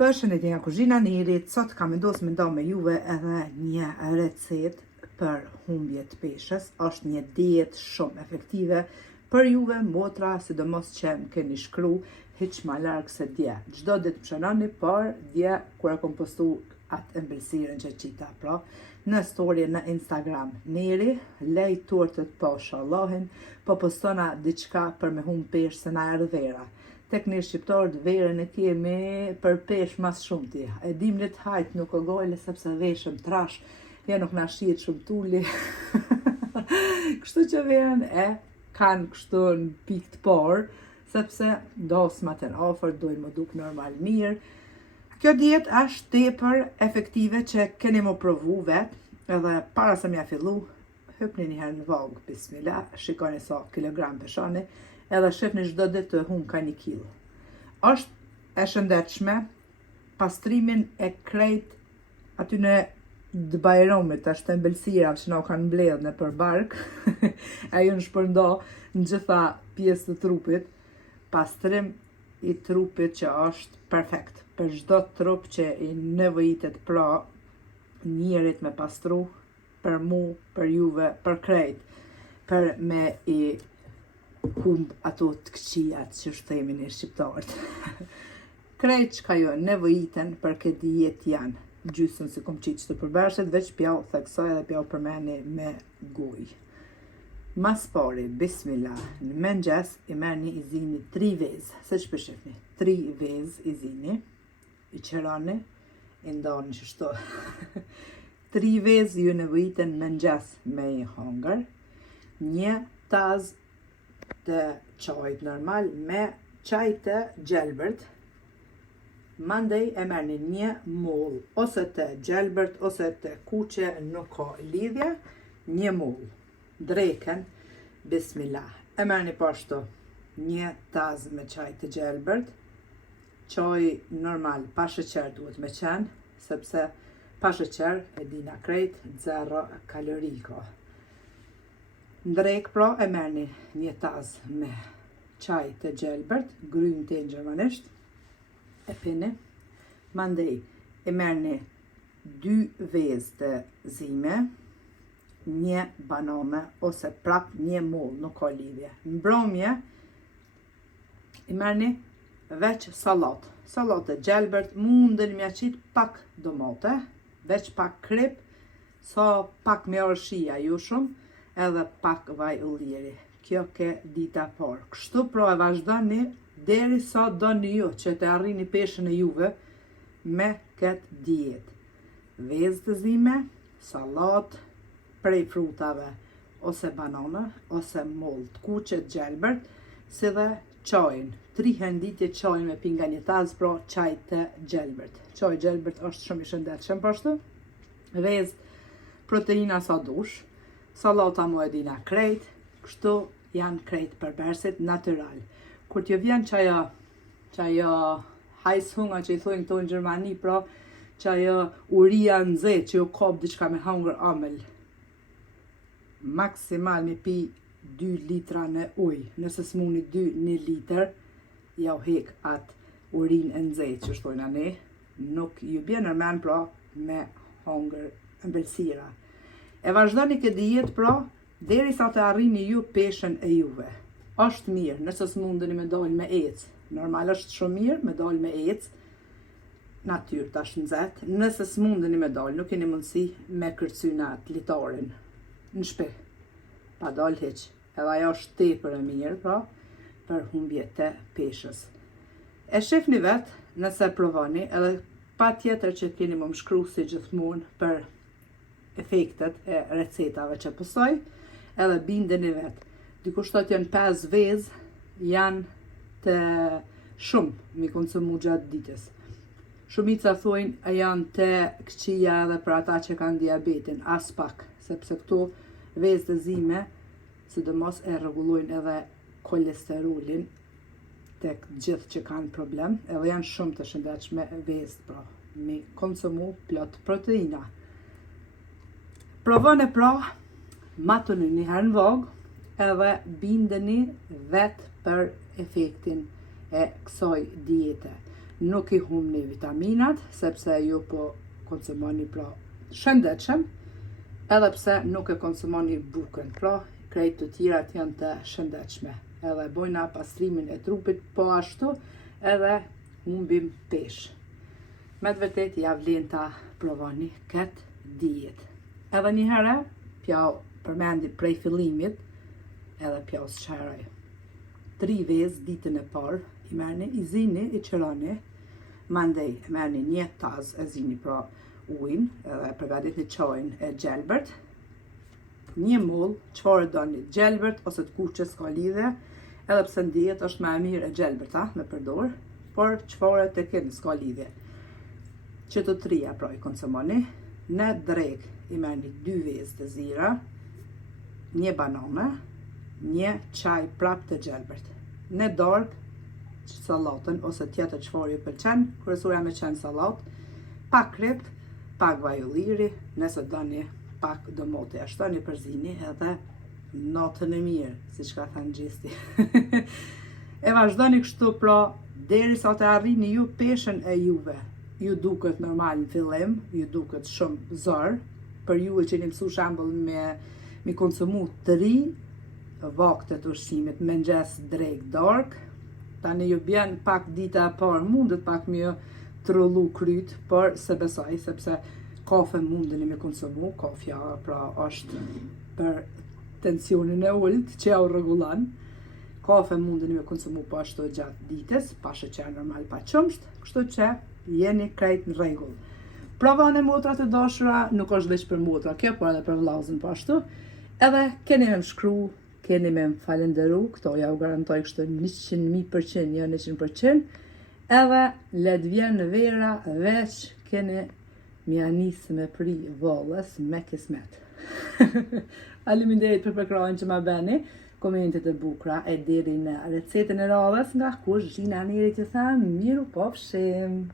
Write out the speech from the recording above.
Përshëndetje nga kuzhina e Nerit, sot kam vendosur me ndonë me juve edhe një recetë për humbje të peshës. Është një dietë shumë efektive për juve motra, sidomos që më keni shkru hiç më larg se dje. Çdo ditë pshononi, por dje kur e kom postu atë ëmbëlsirën që qita, pra në story në Instagram. Neri, lej turtët po shallahin, po postona diçka për me humb peshë se na erdhi vera. Tek ne shqiptarët verën e kemi për peshë mas shumti. E dim le të hajt nuk o gojle sepse veshëm trash, nuk na shihet shumë tuli. Kështu që verën e kanë kështu në pikë të parë, sepse dosmat e afër dojnë më duk normal mirë. Kjo dietë është tepër efektive që keni më provu vetë, edhe para se m'ja fillu, hypni një herë në vogë, bismillah, shikoni sa kilogram peshoni, edhe shifni çdo ditë të humb ka 1 kilo. Është e shëndetshme, pastrimin e krejt aty në dëbajromit, është ëmbëlsira që na kanë mbledhur në përbark, ajo në shpërndo në gjitha pjesë të trupit, pastrim i trupit që është perfekt. Për çdo trup që i nevojitet pra njerit me pastru, për mu, për juve, për krejt, për me i humb ato të këqijat që shtemin e shqiptarët. Krejt që ka jo nevojiten për këtë dietë janë gjysën si kom qitë të përbërshet, veç pjau theksoj edhe pjau përmeni me guj. Mas pari, bismillah, në mëngjes i merrni i zini 3 vezë, se që përshifni, 3 vezë i zini, i qërani, i ndarni që shto. 3 vezë ju nevojiten mëngjes me i hongër, 1 taz të qajt normal me qaj të gjelbërt, mandej e merrni 1 mull, ose të gjelbërt, ose të kuqe, nuk ka lidhje, 1 mull, dreken, bismillah, e merrni pashtu 1 taz me qaj të gjelbërt, qaj normal, pa sheqer duhet me qenë, sepse pa sheqer e dina krejt 0 kaloriko. Ndrek pra e merrni 1 taz me qaj të gjelbërt, gryn të gjermanisht, e pini, mandej e merrni 2 vezë të zime, 1 banane ose prap 1 mull, nuk ka lidhje. Në mbrëmje i merrni veç sallat. Sallat të gjelbërt, mundën mja qit pak domate, veç pak krip, sa pak me arshia ju shumë, edhe pak vaj ulliri. Kjo ke dita parë. Kështu pra e vazhdoni deri sa doni ju që të arrini peshën e juve me këtë dietë. Vezë të zime, sallat, prej frutave, ose banane, ose mull të kuqe të gjelbërt, si dhe qajin. 3 henditje qajin me pinga 1 taz, pra qaj të gjelbërt. Qaj gjelbërt është shumë i shëndetshëm pashtu. Vezë, proteina sa dush, salata mu e dina krejt, kështu janë krejt përbërësit natural. Kur t'ju vjen qajo hajshunga që i thojnë këto në Gjermani, pra qajo uria nxehtë që ju kop diçka me hangër amël, maksimal me pi 2 litra në ujë, nëse s'muni 1 litër, ja u hek atë urin e nxehtë që shtojna ne, nuk ju bje nërmen pra me hangër ëmbëlsira. E vazhdoni këtë dietë pra, deri sa të arrini ju peshën e juve. Është mirë, nëse s'mundeni me dalë me ecë. Normal është shumë mirë me dalë me ecë, natyrë tash nxehtë. Nëse s'mundeni me dalë, nuk keni mundësi me kërcyna atë litarin në shtëpi. Pa dalë hiç. Edhe ajo është tepër e mirë, pra, për humbje të peshës. E shifni vetë, nëse provoni, edhe pa tjetër që keni më shkru si gjithmonë për efektet e recetave që pësoj, edhe bindeni vetë. Dikush thot janë 5 vezë, janë të shumë mi konsumu gjatë ditës. Shumica thojnë a janë të këqija edhe për ata që kanë diabetin, as pak, sepse këto vezë të zime, sidomos e rregullojnë edhe kolesterolin tek gjithë që kanë problem, edhe janë shumë të shëndetshme vezë, pra, mi konsumu plot proteina. Provoni pra, matuni një herë në vogë, edhe bindeni vetë për efektin e kësaj diete. nuk i humni vitaminat, sepse ju po konsumoni pra shëndetshëm, edhe pse nuk e konsumoni bukën, pra krejt të tjerat janë të shëndetshme. Edhe bojna pastrimin e trupit, po ashtu edhe humbim peshë. Me të vërtet ja vlen ta provoni këtë dietë. Edhe një herë, pjau përmendi prej fillimit, edhe pjau sqaroj. 3 vezë ditën e parë, i merrni, i zini, i qëroni, mandej merrni një tazë e zini pra ujin, edhe përgatitni çajin e gjelbërt, një mull, çfarë doni, gjelbërt ose të kuqes ka lidhje, edhe pse në dietë është më e mirë e gjelbërta me përdor, por çfarë të keni s'ka lidhje. Që të trija pra i konsumoni, në drek i merrni 2 vezë të zira, një banane, një çaj prap të gjelbërt. Në darkë sallatën ose tjetër çfarë ju pëlqen, kryesorja me qenë sallatë, pak krip, pak vaj ulliri, nëse doni pak domote ashtoni përzini edhe natën e mirë, siç ka thënë Gjesti. E vazhdoni kështu pra derisa të arrini ju peshën e juve. Ju duket normal në fillim, ju duket shumë zor, për ju e që një mësu shambull me konsumu 3 vaktet ushqimit, mëngjes, drek, dark, tani ju bjen pak dita e parë, mundet pak me trullu kryt, por se besoj, sepse kafe mundeni me konsumu, kafja pra është për tensionin e ullt që ja u rregullon. Kafe mundeni me konsumu po ashtu gjatë ditës, pa sheqer normal, pa qumsht, kështu që jeni krejt në rregull. Provani motra të dashura, nuk është veç për motra kjo, por edhe për vllazën po ashtu. Edhe keni me më shkru, keni me më falenderu, këto ja u garantoj kështu 100.000%, jo 100%. Edhe let vjen në vera, veç keni mja nisë me pri vallës me kismet. Faleminderit për përkrahjen që ma beni, komentet e bukura e deri në recetën e radhës nga Kush Gjina Neri që thamë, miru pofshim!